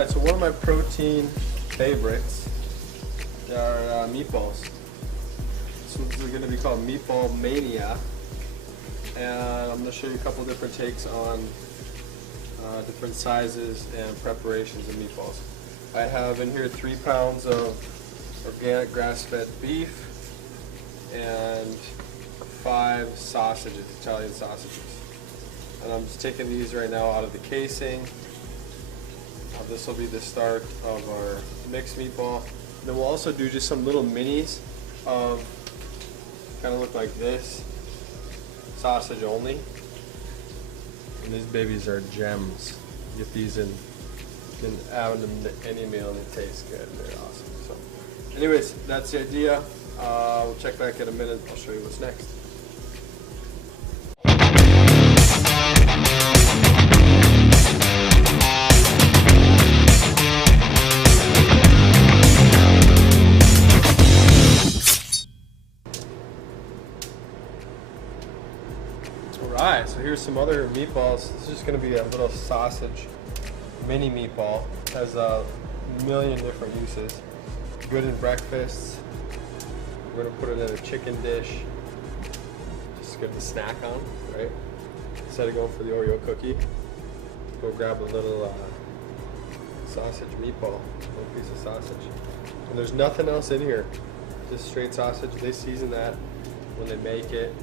Alright, so one of my protein favorites are meatballs. This one's going to be called Meatball Mania, and I'm going to show you a couple different takes on different sizes and preparations of meatballs. I have in here 3 pounds of organic grass-fed beef and 5 sausages, Italian sausages. And I'm just taking these right now out of the casing. This will be the start of our mixed meatball. And then we'll also do just some little minis of kind of look like this, sausage only. And these babies are gems. You get these in, you can add them to any meal and they taste good. They're awesome. So, anyways, that's the idea. We'll check back in a minute. I'll show you what's next. Alright, so here's some other meatballs. This is just going to be a little sausage mini meatball. It has a million different uses. Good in breakfasts. We're going to put it in a chicken dish. Just good to snack on, right? Instead of going for the Oreo cookie, go grab a little sausage meatball, a little piece of sausage. And there's nothing else in here, just straight sausage. They season that when they make it.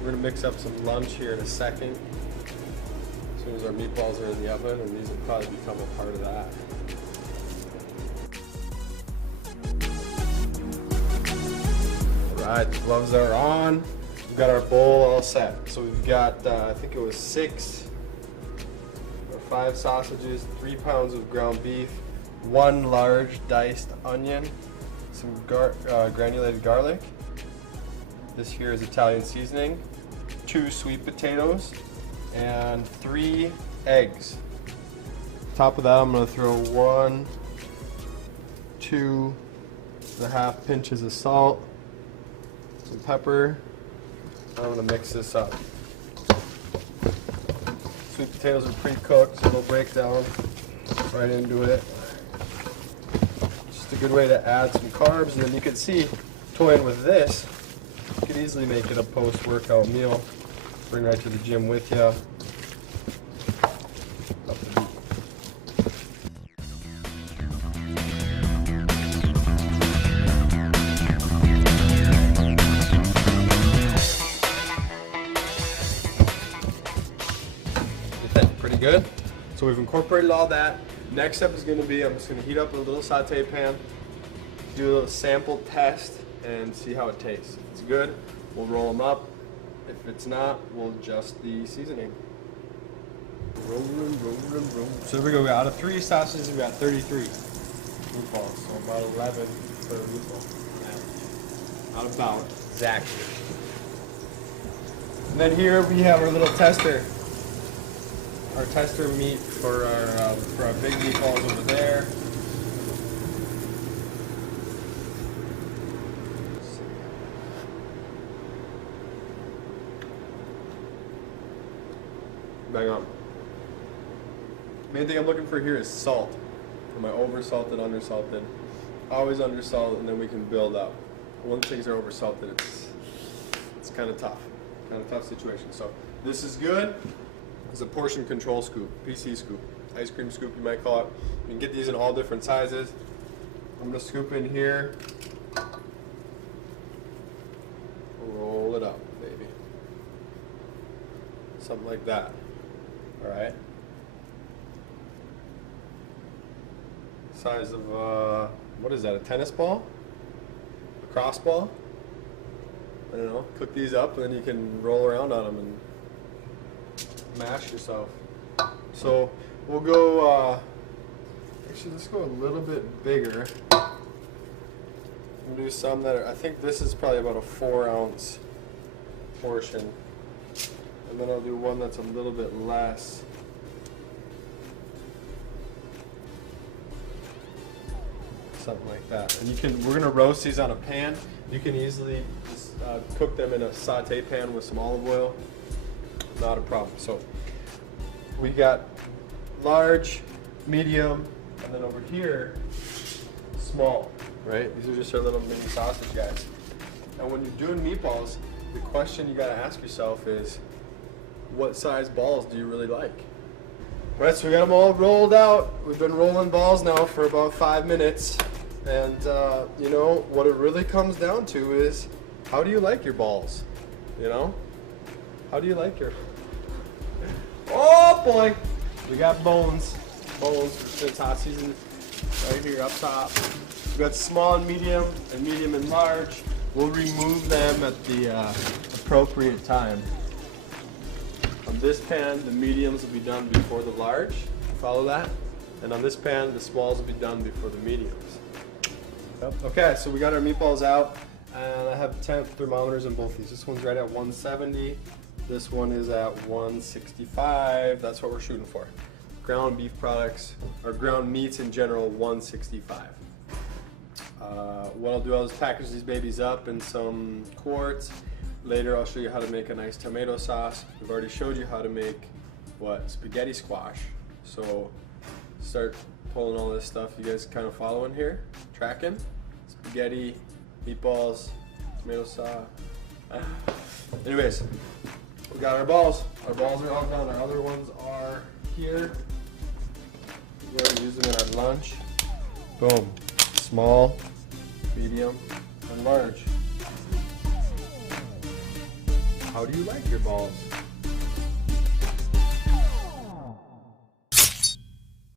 We're going to mix up some lunch here in a second, as soon as our meatballs are in the oven, and these will probably become a part of that. Alright, the gloves are on. We've got our bowl all set. So we've got, I think it was 6 or 5 sausages, 3 pounds of ground beef, 1 large diced onion, some granulated garlic. This here is Italian seasoning, 2 sweet potatoes, and 3 eggs. Top of that, I'm going to throw 1, 2.5 pinches of salt, some pepper. I'm going to mix this up. Sweet potatoes are pre-cooked, so they'll break down right into it. Just a good way to add some carbs, and then you can see, toying with this, you could easily make it a post-workout meal. Bring right to the gym with you. Pretty good. So we've incorporated all that. Next step is going to be, I'm just going to heat up a little saute pan, do a little sample test, and see how it tastes. If it's good, we'll roll them up. If it's not, we'll adjust the seasoning. Rolling. So here we go. Out of 3 sausages, we got 33 meatballs. So about 11 per meatball. Yeah. Not about, exactly. And then here we have our little tester. Our tester meat for our big meatballs over there. Bang on. Main thing I'm looking for here is salt. Am I oversalted, undersalted? Always undersalt, and then we can build up. Once things are oversalted, it's kind of tough. Kind of tough situation. So this is good. It's a portion control scoop, PC scoop, ice cream scoop you might call it. You can get these in all different sizes. I'm gonna scoop in here. Roll it up, baby. Something like that. All right. Size of, what is that, a tennis ball? A cross ball? I don't know. Cook these up and then you can roll around on them and mash yourself. So we'll go, actually let's go a little bit bigger. We'll do some that are, I think this is probably about a 4-ounce portion. And then I'll do one that's a little bit less. Something like that. And you can, we're gonna roast these on a pan. You can easily just cook them in a saute pan with some olive oil. Not a problem. So we got large medium, and then over here, small, right? These are just our little mini sausage guys. And when you're doing meatballs, the question you gotta ask yourself is, what size balls do you really like? All right, so we got them all rolled out. We've been rolling balls now for about 5 minutes. And you know, what it really comes down to is, how do you like your balls? You know? How do you like your... Oh boy! We got bones. Bones, it's hot season right here up top. We got small and medium and large. We'll remove them at the appropriate time. On this pan, the mediums will be done before the large. Follow that? And on this pan, the smalls will be done before the mediums. Yep. Okay, so we got our meatballs out, and I have temp thermometers in both these. This one's right at 170. This one is at 165. That's what we're shooting for. Ground beef products, or ground meats in general, 165. What I'll do, I'll just package these babies up in some quarts. Later I'll show you how to make a nice tomato sauce. We've already showed you how to make, spaghetti squash. So start pulling all this stuff. You guys kind of following here? Tracking? Spaghetti, meatballs, tomato sauce. Anyways, we got our balls. Our balls are all done. Our other ones are here. We already used them in our lunch. Boom. Small, medium, and large. How do you like your balls?